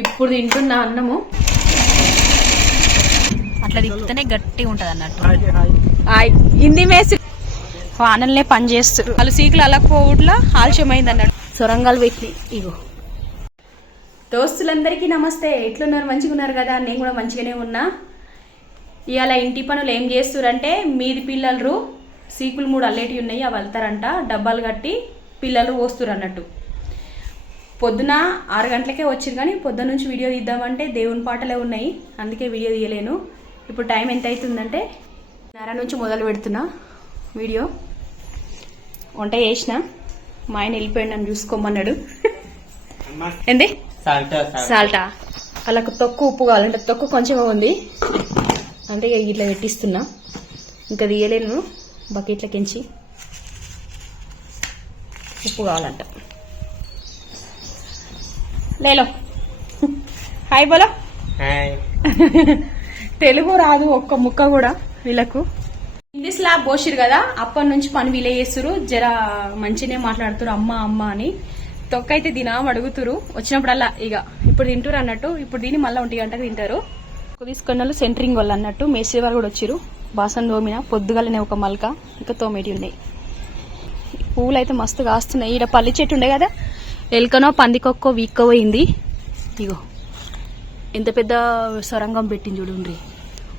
ఇప్పుడు తింటున్నా అన్నము. అట్లా తిప్పితేనే గట్టి ఉంటది అన్నట్టు. ఆయ్, హిందీ మేసి వానల్నే పని చేస్తారు వాళ్ళు సీకులు అలకపోవట్లా ఆలస్యమైంది అన్నట్టు. సొరంగాలు పెట్టి ఇగో. దోస్తులందరికీ నమస్తే. ఎట్లున్నారు? మంచిగా ఉన్నారు కదా? నేను కూడా మంచిగానే ఉన్నా. ఇవాళ ఇంటి పనులు ఏం చేస్తురంటే మీది పిల్లలు సీకులు మూడు అల్లేటివి ఉన్నాయి అవి వెళ్తారంట డబ్బాలు కట్టి పిల్లలు పోస్తురు అన్నట్టు. పొద్దున ఆరు గంటలకే వచ్చిరు కానీ పొద్దున నుంచి వీడియో తీద్దామంటే దేవుని పాటలే ఉన్నాయి. అందుకే వీడియో తీయలేను. ఇప్పుడు టైం ఎంత అవుతుందంటే నర నుంచి మొదలు పెడుతున్నా వీడియో. వంట చేసిన. మా ఆయన వెళ్ళిపోయింది నన్ను చూసుకోమన్నాడు. ఏంది? సాల్టా వాళ్ళకు తొక్కు ఉప్పు కావాలంటే తొక్కు కొంచెమే ఉంది. అంటే ఇట్లా పెట్టిస్తున్నా. ఇంకా తీయలేను. బకెట్లకించి ఉప్పు కావాలంట. లేలో హాయ్ బోలో. తెలుగు రాదు ఒక్క ముక్క కూడా వీళ్ళకు. హిందీ స్లాబ్ పోసిరు కదా అప్పటి నుంచి పని వీలే చేస్తురు జర మంచినే మాట్లాడుతురు అమ్మ అమ్మ అని. తొక్క అయితే తినాం అడుగుతురు వచ్చినప్పుడల్లా ఇక ఇప్పుడు తింటురు అన్నట్టు ఇప్పుడు తిని మళ్ళీ ఒంటి గంటకు తింటారు. తీసుకున్న వాళ్ళు సెంటరింగ్ వాళ్ళు అన్నట్టు మేస్త్రి వారు కూడా వచ్చిరు బాసన్ దోమిన పొద్దుగాలనే ఒక మల్క ఇంకా తోమేటి ఉన్నాయి పువ్వులు అయితే మస్తు కాస్తున్నాయి. ఈడ పల్లి చెట్టు ఉండే కదా ఎలుకనో పందికొక్కో వీక్కో పోయింది. ఇగో ఎంత పెద్ద సొరంగం పెట్టింది చూడండి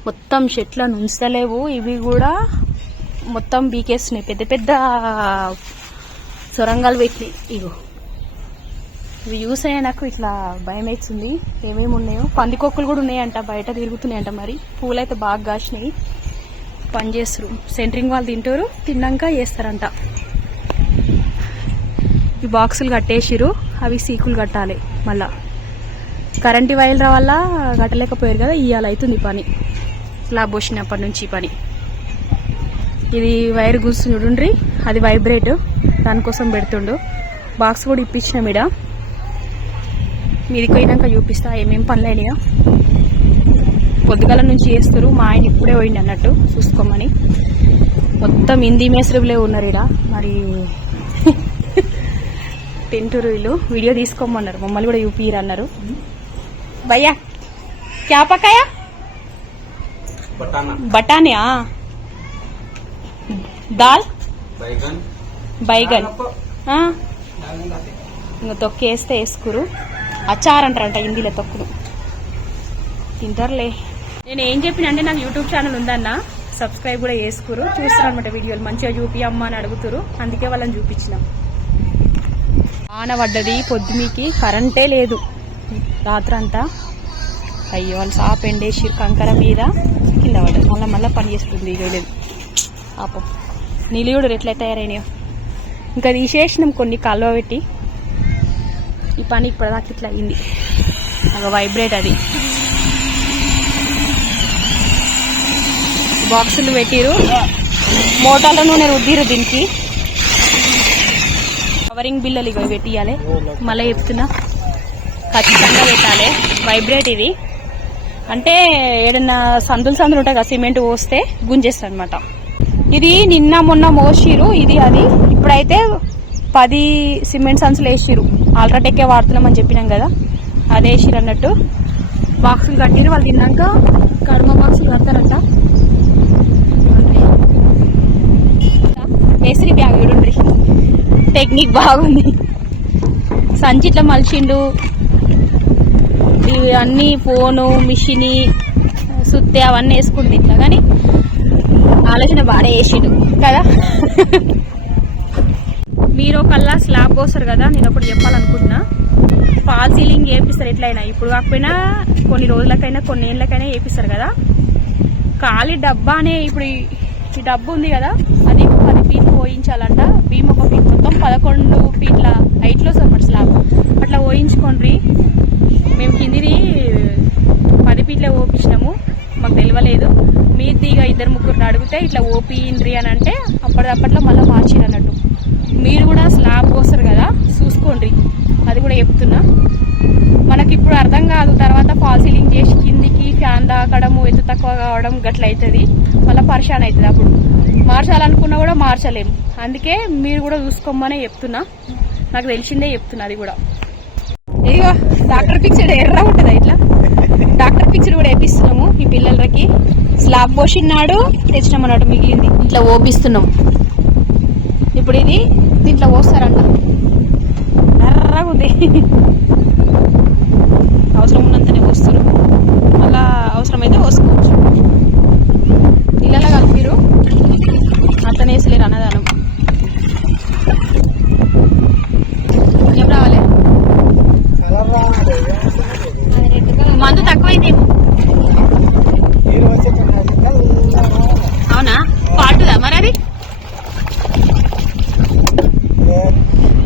మొత్తం చెట్లను ఉంచలేవు ఇవి కూడా మొత్తం బీకేస్తున్నాయి పెద్ద పెద్ద సొరంగాలు పెట్టినాయి. ఇగో ఇవి చూసే నాకు ఇట్లా భయం వేస్తుంది. ఏమేమి ఉన్నాయో. పందికొక్కులు కూడా ఉన్నాయంట బయట తిరుగుతున్నాయంట మరి. పూలైతే బాగా కాసినాయి. పని చేస్తారు. సెంటరింగ్ వాళ్ళు తింటారు తిన్నాక వేస్తారంట ఈ బాక్సులు కట్టేసిరు అవి సీకులు కట్టాలి మళ్ళా. కరెంటు వైర్ల వల్ల కట్టలేకపోయారు కదా ఇవాళ అవుతుంది పని. స్లాబ్ పోసినప్పటి నుంచి ఈ పని. ఇది వైర్ కూర్చుని చూడండి అది వైబ్రేట్ దానికోసం పెడుతుండు. బాక్స్ కూడా ఇప్పించిన మీడ మీదికి పోయినాక చూపిస్తా ఏమేం పనులు అయినాయో పొద్దుగాల నుంచి చేస్తారు మా ఆయన ఇప్పుడే పోయింది అన్నట్టు చూసుకోమని. మొత్తం హిందీ మేసరులే ఉన్నారు ఇక్కడ మరి తింటురు వీళ్ళు వీడియో తీసుకోమన్నారు. మమ్మల్ని కూడా యూపీ అన్నారు. భయ్యా చేపకాయ? బటానియా దాల్? బైగన్. ఇంకా తొక్కేస్తే వేసుకురు అచార్ అంటారంట హిందీలో తొక్కుడు. తింటారులే. నేను ఏం చెప్పిన అంటే నాకు యూట్యూబ్ ఛానల్ ఉందన్న. సబ్స్క్రైబ్ కూడా చేసుకురు చూస్తారు అనమాట వీడియోలు. మంచిగా చూపి అమ్మ అని అడుగుతారు. అందుకే వాళ్ళని చూపించినాం. ఆనబడ్డది పొద్దుమీకి కరెంటే లేదు. రాత్రంతా అయ్యో వాళ్ళు సాప్ ఎండేసి కంకర మీద కింద పడ్డది. మళ్ళీ మళ్ళీ పని చేస్తుంది ఇక లేదు పాపం. నిలియుడు ఎట్లా తయారైనాయో. ఇంకా తీసేసినాం కొన్ని కాలువ పెట్టి. ఈ పని ఇప్పటిదాకా ఇట్లా అయింది. ఒక వైబ్రేట్ అది. బాక్సులు పెట్టిరు మోటార్ల నూనె రుద్దిరు దీనికి. కవరింగ్ బిల్లలు ఇవి పెట్టియాలి. మళ్ళీ చెప్తున్నా. ఖచ్చితంగా పెట్టాలి. వైబ్రేట్ ఇది. అంటే ఏదన్నా సందులు సందులు ఉంటాయి కదా సిమెంట్ పోస్తే గుంజేస్తుంది అనమాట ఇది నిన్న మొన్న మోసిరు ఇది అది. ఇప్పుడైతే పది సిమెంట్ సంచులు వేసిరు ఆల్ట్రాటెక్కే వాడుతున్నామని చెప్పినాం కదా. అదే వేసిరు అన్నట్టు. బాక్సులు కట్టిరు వాళ్ళు తిన్నాక కర్మ బాక్సులు కడతారంట. వేసిరి బ్యాగ్ చూడండి టెక్నిక్ బాగుంది. సంచి ఇట్లా మలిచిండు. ఇవి అన్నీ ఫోను మిషిని సుత్తే అవన్నీ వేసుకుంది ఇట్లా. కానీ ఆలోచన బాగా వేసిండు కదా. మీరు ఒకళ్ళ స్లాబ్ పోస్తారు కదా నేను ఒకటి చెప్పాలనుకుంటున్నా. ఫాల్ సీలింగ్ వేపిస్తారు ఎట్లయినా. ఇప్పుడు కాకపోయినా కొన్ని రోజులకైనా కొన్ని ఏళ్ళకైనా వేపిస్తారు కదా. ఖాళీ డబ్బా అనే ఇప్పుడు ఈ- డబ్బు ఉంది కదా. పోయించాలంట భీమ్ ఒక ఫీట్ మొత్తం పదకొండు ఫీట్ల హైట్లో అనమాట స్లాబ్. అట్లా పోయించుకోండి మేము కిందిది పది ఫీట్లే ఓపించినాము. మాకు తెలియలేదు మీది ఇక ఇద్దరు ముగ్గురిని అడిగితే ఇట్లా ఓపిండ్రి అని అంటే అప్పటిదప్పట్లో మళ్ళీ మార్చిరు అన్నట్టు. మీరు కూడా స్లాబ్ పోస్తారు కదా చూసుకోండి అది కూడా చెప్తున్నా. మనకి ఇప్పుడు అర్థం కాదు తర్వాత ఫాల్ సీలింగ్ చేసి కిందికి ఫ్యాన్ దాకడము ఎత్తు తక్కువ కావడం గట్ల అవుతుంది మళ్ళీ పరిశాన్ అవుతుంది అప్పుడు. మార్చాలనుకున్నా కూడా మార్చలేము. అందుకే మీరు కూడా చూసుకోమనే చెప్తున్నా. నాకు తెలిసిందే చెప్తున్నా అది కూడా. ఇదిగో డాక్టర్ పిక్చర్ ఎర్ర ఉంటుందా ఇట్లా? డాక్టర్ పిక్చర్ కూడా వేపిస్తున్నాము ఈ పిల్లలకి. స్లాబ్ పోషిన్నాడు తెచ్చినాం అన్నట్టు మిగిలింది. ఇంట్లో ఓపిస్తున్నాం ఇప్పుడు ఇది దీంట్లో పోస్తారంట. ఎర్రగా ఉంది. అవసరం ఉన్నంతనే పోస్తారు. మళ్ళా అవసరమైతే పోసుకోవచ్చు. నీళ్ళలో కలిపిరు. అట్లనే వేసలేరు అన్నదానం. ఏం రావాలి? మందు తక్కువైంది. అవునా? పాటుదా మరి అది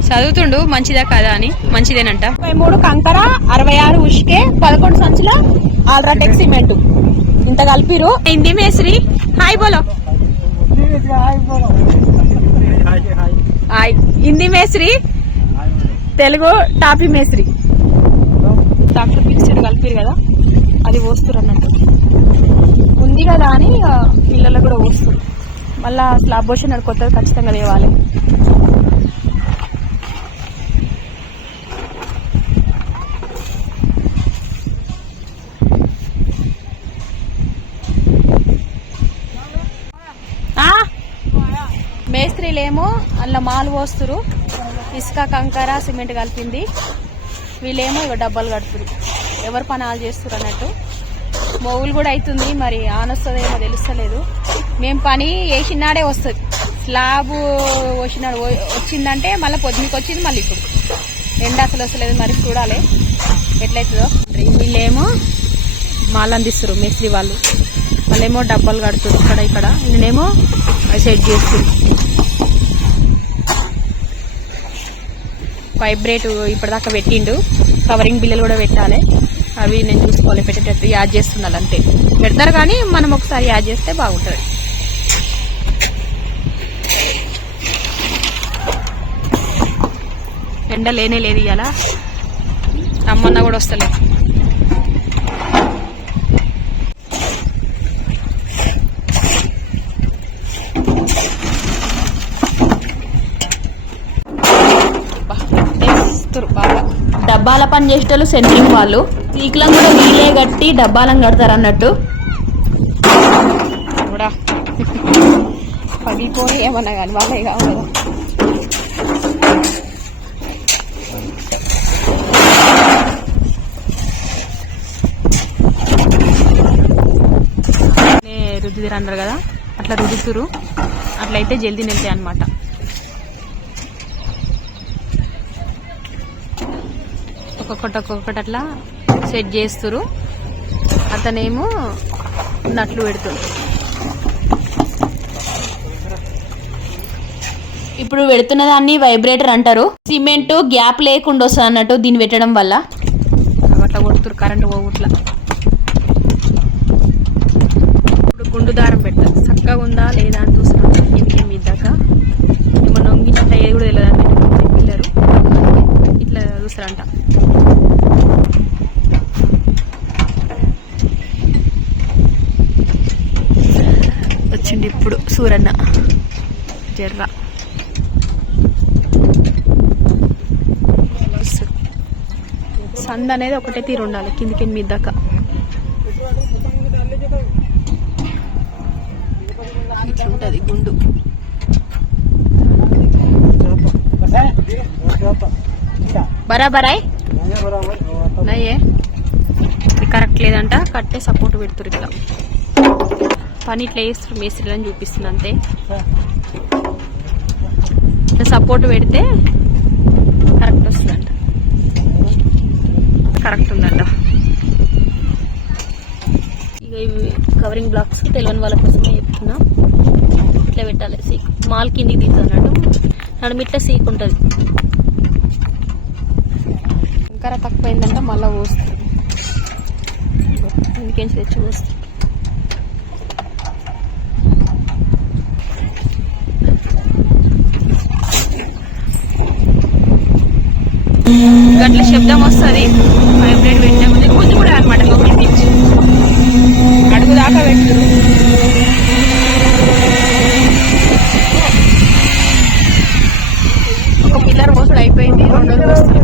చదువుతుండు మంచిదా కదా అని. మంచిదేనంట. ముప్పై మూడు కంకర అరవై ఆరు ఉష్కే పదకొండు సంచుల ఆల్ట్రాటెక్ సిమెంట్. ఇంత కలిపిరు. హిందీ మేస్త్రి. హాయ్ బోలో. హాయ్ హిందీ మేస్త్రి తెలుగు టాపీ మేస్త్రి. డాక్టర్ పిలిచాడు కలిపిరు కదా. అది పోస్తారు అన్నట్టు. ఉంది కదా అని పిల్లలకు కూడా పోస్తారు మళ్ళా స్లాబ్ పోషన్ కొత్తది ఖచ్చితంగా తేవాలి ఆ? వీళ్ళేమో అందులో మాలు పోస్తురు ఇసుక కంకర సిమెంట్ కలిపింది. వీళ్ళేమో ఇక డబ్బాలు కడుతురు ఎవరు పని చేస్తారు అన్నట్టు. మొగులు కూడా అవుతుంది మరి ఆనొస్తుందేమో తెలుస్తలేదు. మేము పని వేసినాడే వస్తుంది. స్లాబ్ వచ్చినాడు వచ్చిందంటే మళ్ళీ పొద్దునకి వచ్చింది మళ్ళీ ఇప్పుడు. ఎండ అసలు వస్తలేదు మరి చూడాలి. ఎట్లయితుందో. వీళ్ళేమో మాలు అందిస్తారు మేస్త్రి వాళ్ళు. వాళ్ళేమో డబ్బాలు కడుతురు ఇక్కడ ఇక్కడ. నేనేమో సెట్ చేస్తుంది వైబ్రేట్ ఇప్పటిదాకా పెట్టిండు. కవరింగ్ బిల్లలు కూడా పెట్టాలి. అవి నేను చూసుకోవాలి పెట్టేటట్టు యాడ్ చేస్తున్నాను అంతే. పెడతారు కానీ మనం ఒకసారి యాడ్ చేస్తే బాగుంటుంది. ఎండ లేనే లేదు ఇవాళ రమ్మన్నా కూడా వస్తలేదు డబ్బాల పని చేసేటోళ్ళు సెంట్రింగ్ వాళ్ళు. సీకులం కూడా వీలే కట్టి డబ్బాలం కడతారు అన్నట్టు కూడా పగిలిపోయి ఏమన్నా కానీ వాళ్ళే కావాలి కదా అన్నారు కదా అట్లా రుద్దుతురు. అట్లయితే జల్దీ నిలుతాయి అనమాట ఒక్కొక్కటి ఒక్కొక్కటి అట్లా సెట్ చేస్తురు. అతనేమో నట్లు పెడుతుంది ఇప్పుడు పెడుతున్న దాన్ని వైబ్రేటర్ అంటారు. సిమెంట్ గ్యాప్ లేకుండా వస్తుంది అన్నట్టు దీన్ని పెట్టడం వల్ల. అట్లా కొడుతురు కరెంటు పోగుట్లా. ఇప్పుడు గుండు దారం పెట్టాలి చక్కగా ఉందా లేదా అని చూస్తున్నాం ఇంకేం మీ దాకా ఏమన్నా ఏది కూడా తెలియదు అని పిల్లలు. ఇట్లా చూస్తారంట వచ్చింది ఇప్పుడు సూరన్న. జర్ర. సంద అనేది ఒకటే తీరు ఉండాలి కిందికి మీద దాకా. ఇట్లా ఉంటుంది గుండు. బరాబరాయ్? నయ్యే. ఇది కరెక్ట్ లేదంట కట్టే సపోర్ట్ పెడుతురు ఇట్లా పని ఇట్లా చేస్తారు మేస్త్రి అని చూపిస్తుంది అంతే. ఇట్లా సపోర్ట్ పెడితే కరెక్ట్ వస్తుందంట. కరెక్ట్ ఉందంట. ఇక ఇవి కవరింగ్ బ్లాక్స్ తెలియని వాళ్ళ కోసమే చెప్తున్నా. ఇట్లా పెట్టాలి. సీక్ మాల్ కిందికి తీస్తున్నట్టు నడుము ఇట్లా సీక్ ఉంటుంది. ఇంకా తక్కువైందంటే మళ్ళీ పోస్తుంది. ఇంకేం తెచ్చి పోస్తుంది అట్లా శబ్దం వస్తుంది. వైబ్రేట్ పెట్టాము ముందు కూడా అనమాట లోపలికి తెచ్చి అడుగు దాకా పెట్టారు. ఒక పిల్లర్ మోసుడు అయిపోయింది రెండు రోజులు వస్తుంది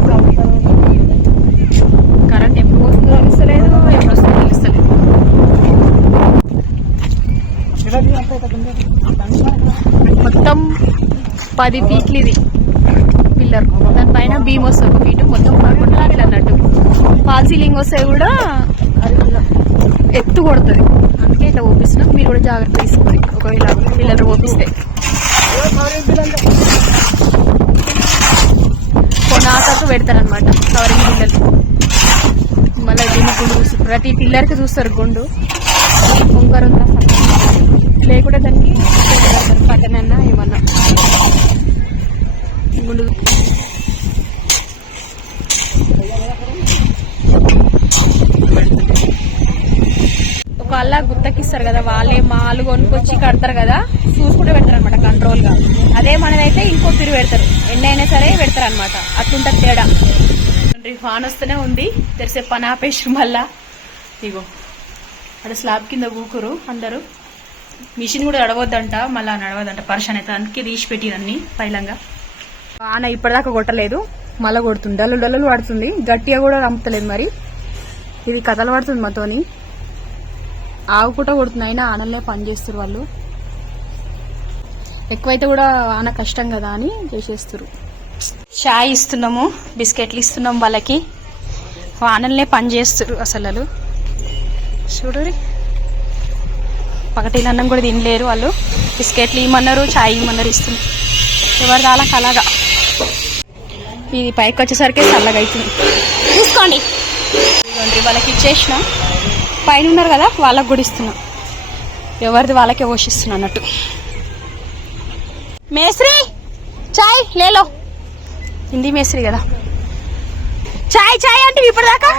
కరెంట్ ఎప్పుడు ఎప్పుడు మొత్తం పది ఫీట్లు ఇది. పిల్లర్. దానిపైన బీమ్ వస్తుంది ఒక ఫీటు మొత్తం ఇట్లా అన్నట్టు. ఫాల్ సీలింగ్ వస్తే కూడా ఎత్తు కొడుతుంది. అందుకే ఇట్లా ఓపిస్తున్నాం. మీరు కూడా జాగ్రత్త తీసుకోండి. ఒకవేళ పిల్లలు ఓపిస్తే. కొనాకకు పెడతారనమాట కవరింగ్ పిల్లలు. మళ్ళీ దీన్ని గుండు ప్రతి పిల్లర్కి చూస్తారు గుండు. వంకర ఉందా లేకుంటే దానికి పట్టనన్నా ఏమన్నా. గుండు ఒక అల్ల గుత్తకిస్తారు కదా వాళ్ళే మాలు కొనుక్కొచ్చి కడతారు కదా చూసుకుంటూ పెడతారు అనమాట కంట్రోల్గా అదే మనదైతే ఇంకో తిరిగి పెడతారు. ఎన్నైనా సరే పెడతారు అనమాట అట్లుంట తేడా ఫాన్ వస్తూనే ఉంది. తెరిసే పని ఆపేసి మళ్ళా. ఇగో అక్కడ స్లాబ్ కింద ఊకురు అందరూ. మిషన్ కూడా నడవద్దంట మళ్ళా నడవద్దంట. పర్షన్ అయితే అందుకే తీసి పెట్టిరన్నీ పైలంగా. వాన ఇప్పటిదాకా కొట్టలేదు. మళ్ళా కొడుతుంది. డల్లు డల్లు పడుతుంది. గట్టిగా కూడా రంపుతలేదు మరి. ఇది కథలు పడుతుంది మాతోని. ఆవు కూడా కొడుతుంది. అయినా ఆనలే పని చేస్తారు వాళ్ళు. ఎక్కువైతే కూడా ఆన కష్టం కదా అని చేసేస్తారు. చాయ్ ఇస్తున్నాము. బిస్కెట్లు ఇస్తున్నాం వాళ్ళకి. వానల్నే పని చేస్తారు అసలు చూడరి పకటీలు అన్నం కూడా తినలేరు వాళ్ళు. బిస్కెట్లు ఇమ్మన్నారు చాయ్ ఇమ్మన్నారు ఇస్తున్నారు. ఎవరి దాలకు అలాగా. ఇది పైకి వచ్చేసరికి చల్లగా అవుతుంది. తీసుకోండి ఇదిగోండి వాళ్ళకి ఇచ్చేసినాం. పైన ఉన్నారు కదా వాళ్ళకి కూడా ఇస్తున్నాం. ఎవరిది వాళ్ళకే పోషిస్తున్నా అన్నట్టు. మేస్త్రి చాయ్ లేలో. హిందీ మేస్త్రి కదా. చాయ్ చాయ్ అంటే ఇప్పటిదాకా.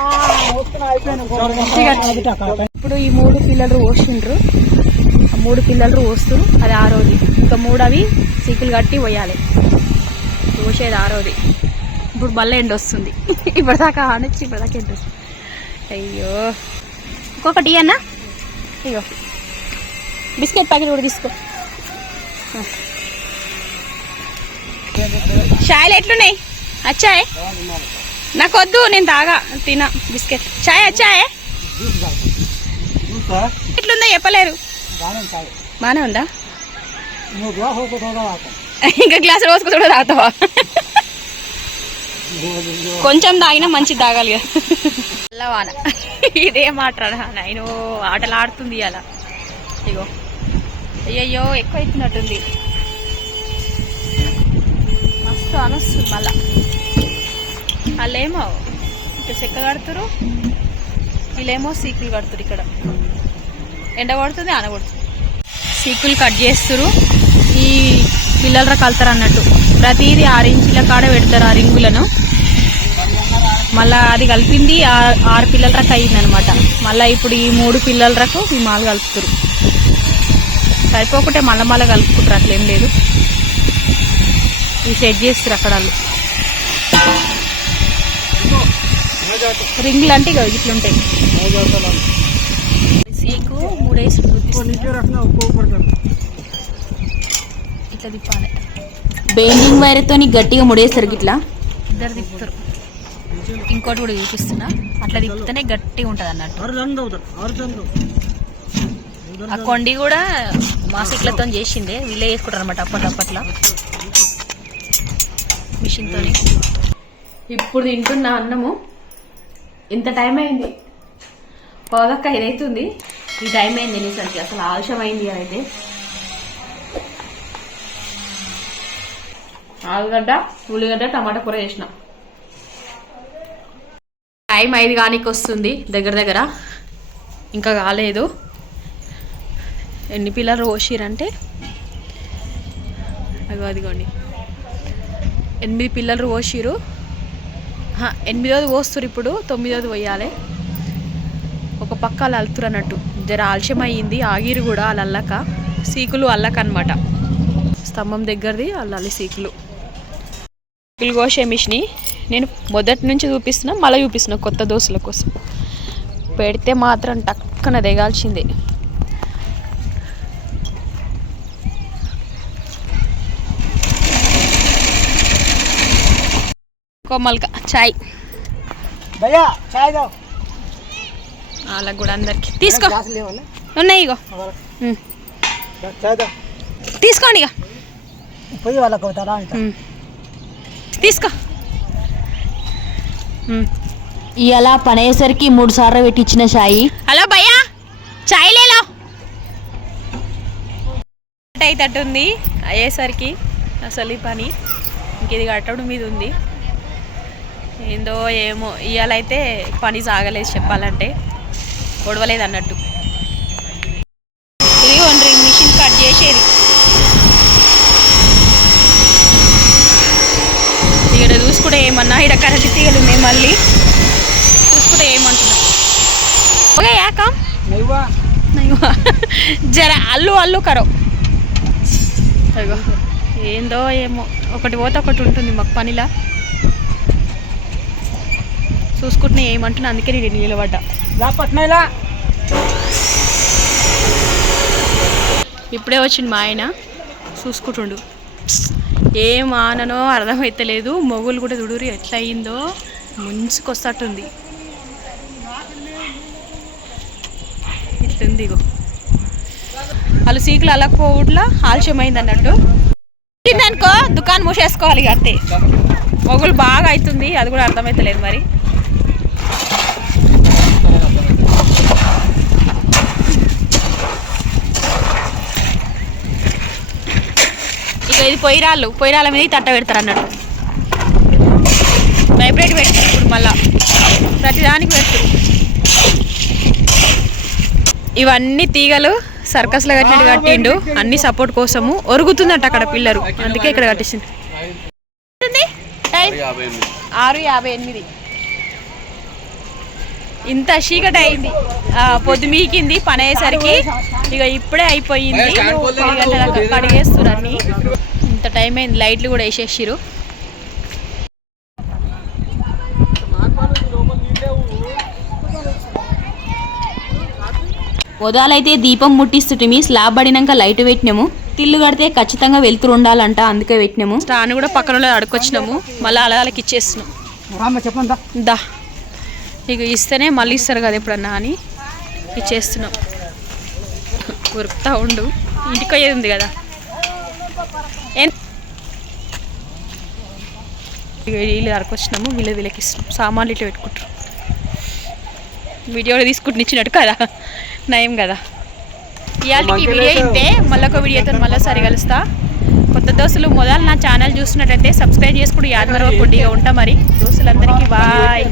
ఇప్పుడు ఈ మూడు పిల్లలు పోసిండ్రు. ఆ మూడు పిల్లలు పోస్తారు అది ఆరోది. ఇంకా మూడు అవి సీకులు కట్టి పోయాలి. పోసేది ఆరోది. ఇప్పుడు మళ్ళీ ఎండ వస్తుంది. ఇప్పటిదాకా ఆనొచ్చి ఇప్పటిదాకా ఎండ వస్తుంది. అయ్యో. ఇంకొకటి అన్న? ఇగో. బిస్కెట్ ప్యాకెట్ కూడా తీసుకో. చాయ్లు ఎట్లున్నాయి? అచ్చాయ్ నాకు వద్దు నేను తాగా తినా బిస్కెట్. చాయ్ అచ్చాయ్ ఎట్లుందో చెప్పలేరు. బానే ఉందా? ఇంకా గ్లాస్ రోజుకు కూడా తాగుతావా? కొంచెం తాగినా మంచి తాగాలి కదా. వాన ఇదే మాట్లాడా నేను ఆటలు ఆడుతుంది అలా ఇగో. అయ్యయ్యో ఎక్కువ అవుతున్నట్టుంది మస్తు అనొస్తుంది మళ్ళా. వాళ్ళేమో ఇక చెక్క కడుతురు వీళ్ళేమో సీకులు కడుతురు ఇక్కడ. ఎండ పడుతుంది ఆన పడుతుంది సీకులు కట్ చేస్తురు ఈ పిల్లల కలుతారు అన్నట్టు. ప్రతిదీ ఆరు ఇంచుల కాడ పెడతారు ఆ రింగులను. మళ్ళా అది కలిపింది ఆ- ఆరు పిల్లల రక అయింది అనమాట మళ్ళా ఇప్పుడు ఈ మూడు పిల్లల రకం ఈ మాలు కలుపుతారు సరిపోకుంటే మళ్ళా మళ్ళా కలుపుకుంటారు అట్లేం లేదు. ఈ సెట్ చేస్తారు అక్కడ వాళ్ళు. రింగులు అంటే ఇక ఇట్లుంటాయి సీకు మూడేసి ఇట్లా తిప్పాలి. బెండింగ్ వైర్తో గట్టిగా ముడేస్తారు ఇట్లా ఇద్దరు తిప్పుతారు. ఇంకోటి కూడా చూపిస్తున్నా. అట్లా తిప్పితేనే గట్టిగా ఉంటుంది అన్నట్టు. ఆ కొండి కూడా మాసిక్లతో చేసిందే. వీళ్ళే చేసుకుంటారు అనమాట అప్పటప్పట్లా మిషన్తో ఇప్పుడు తింటున్న అన్నము. ఇంత టైం అయింది? పోదక్క ఇదైతుంది ఈ టైం అయింది తినేసరికి అసలు ఆలస్యం అయింది అయితే ఆలుగడ్డ ఉల్లిగడ్డ టమాటా కూర చేసిన. టైం ఐదు కానికి వస్తుంది దగ్గర దగ్గర. ఇంకా కాలేదు. ఎన్ని పిల్లలు పోసిరంటే అదిగో అదిగోండి. ఎనిమిది పిల్లలు పోసిరు ఎనిమిదోది పోస్తురు ఇప్పుడు తొమ్మిదోది పోయాలి. ఒక పక్క వాళ్ళు అల్తురు అన్నట్టు జర ఆలస్యం అయ్యింది ఆగిరు కూడా వాళ్ళు అల్లక. సీకులు అల్లక అనమాట స్తంభం దగ్గరది అల్లాలి సీకులు. పిల్ కోసే మిషన్ని నేను మొదటి నుంచి చూపిస్తున్నా మళ్ళీ చూపిస్తున్నా కొత్త దోశల కోసం. పెడితే మాత్రం టక్కన దిగాల్సిందే కోమల్క చాయ్. అలా కూడా అందరికి. తీసుకో. ఉన్నాయి ఇగో. తీసుకోండి ఇక పోయి వాళ్ళకి తీసుకో. ఇలా పనేసరికి మూడు సార్లు పెట్టించిన షాయి. హలో భయ్యా చాయ్ లేలో. అయితట్టుంది అయ్యేసరికి అసలు ఈ పని. ఇంక ఇది కట్టడం మీద ఉంది. ఏందో ఏమో ఇవాళైతే పని సాగలేదు చెప్పాలంటే. గొడవలేదు అన్నట్టు ఇది ఒండ్రి మిషన్ కట్ చేసేది ఇక్కడ చూసుకుంటే ఏమన్నా? ఇక్కడ కరెంట్ తీగలు ఉన్నాయి మళ్ళీ. చూసుకుంటే ఏమంటున్నా. ఓకే జర అల్లు అల్లు కరో. ఏందో ఏమో. ఒకటి పోతే ఒకటి ఉంటుంది మాకు పనిలా. చూసుకుంటున్నా ఏమంటున్నా అందుకే నేను నిలబడ్డా. పట్నలా ఇప్పుడే వచ్చింది మా ఆయన. చూసుకుంటుండు. ఏం ఆననో అర్థమైతలేదు. మొగులు కూడా దుడురు ఎట్లా అయిందో ముంచుకొస్తట్టుంది. ఇట్లుంది ఇగో వాళ్ళు సీకులు అలకపోవట్లా ఆలస్యమైంది అన్నట్టు అనుకో దుకాణం మూసేసుకోవాలి ఇక అంతే. మొగులు బాగా అవుతుంది అది కూడా అర్థమైతలేదు మరి. ఇది పొయ్యిరాళ్ళు పొయ్యిరాళ్ళ మీద తట్ట పెడతారు అన్నట్టు. వైబ్రేట్ పెడతారు ఇప్పుడు మళ్ళా. ప్రతిదానికి పెడతారు. ఇవన్నీ తీగలు సర్కస్లో కట్టినట్టు కట్టిండు. అన్ని సపోర్ట్ కోసము. ఒరుగుతుందంట అక్కడ పిల్లరు అందుకే ఇక్కడ? టైం? ఆరు యాభై ఎనిమిది. ఇంత చీకటి అయింది. పొద్దు మీకింది పని అయ్యేసరికి. ఇక ఇప్పుడే అయిపోయింది. పది టైం అయింది లైట్లు కూడా వేసేసిరు ఉదాలైతే దీపం ముట్టిస్తుంటిమి స్లాబ్ పడినాక లైట్ పెట్టినాము. తిల్లు కడితే ఖచ్చితంగా వెలుతురు ఉండాలంట అందుకే పెట్టినాము. స్టాన్ కూడా పక్కన అడుకొచ్చినాము మళ్ళీ అలా వాళ్ళకి ఇచ్చేస్తున్నాం దా. ఇక ఇస్తేనే మళ్ళీ ఇస్తారు కదా ఎప్పుడన్నా అని ఇచ్చేస్తున్నాం. ఉరుకుతా ఉండు. ఇంటికి అయ్యేది ఉంది కదా ఏం ఇక వీళ్ళు అరకొచ్చినాము వీళ్ళు వీళ్ళకి సామాన్లు ఇట్లా పెట్టుకుంటారు. వీడియోలో తీసుకుంటుని ఇచ్చినట్టు కదా? నయం కదా? ఇవాళకి వీడియో ఇంతే. మళ్ళీ ఒక వీడియోతో మళ్ళీసారి కలుస్తా. కొత్త దోస్తులు మొదలు నా ఛానల్ చూసినట్టయితే సబ్స్క్రైబ్ చేసుకుని యాదమరవకుండా ఇక ఉంటా మరి. దోస్తులందరికీ బాయ్.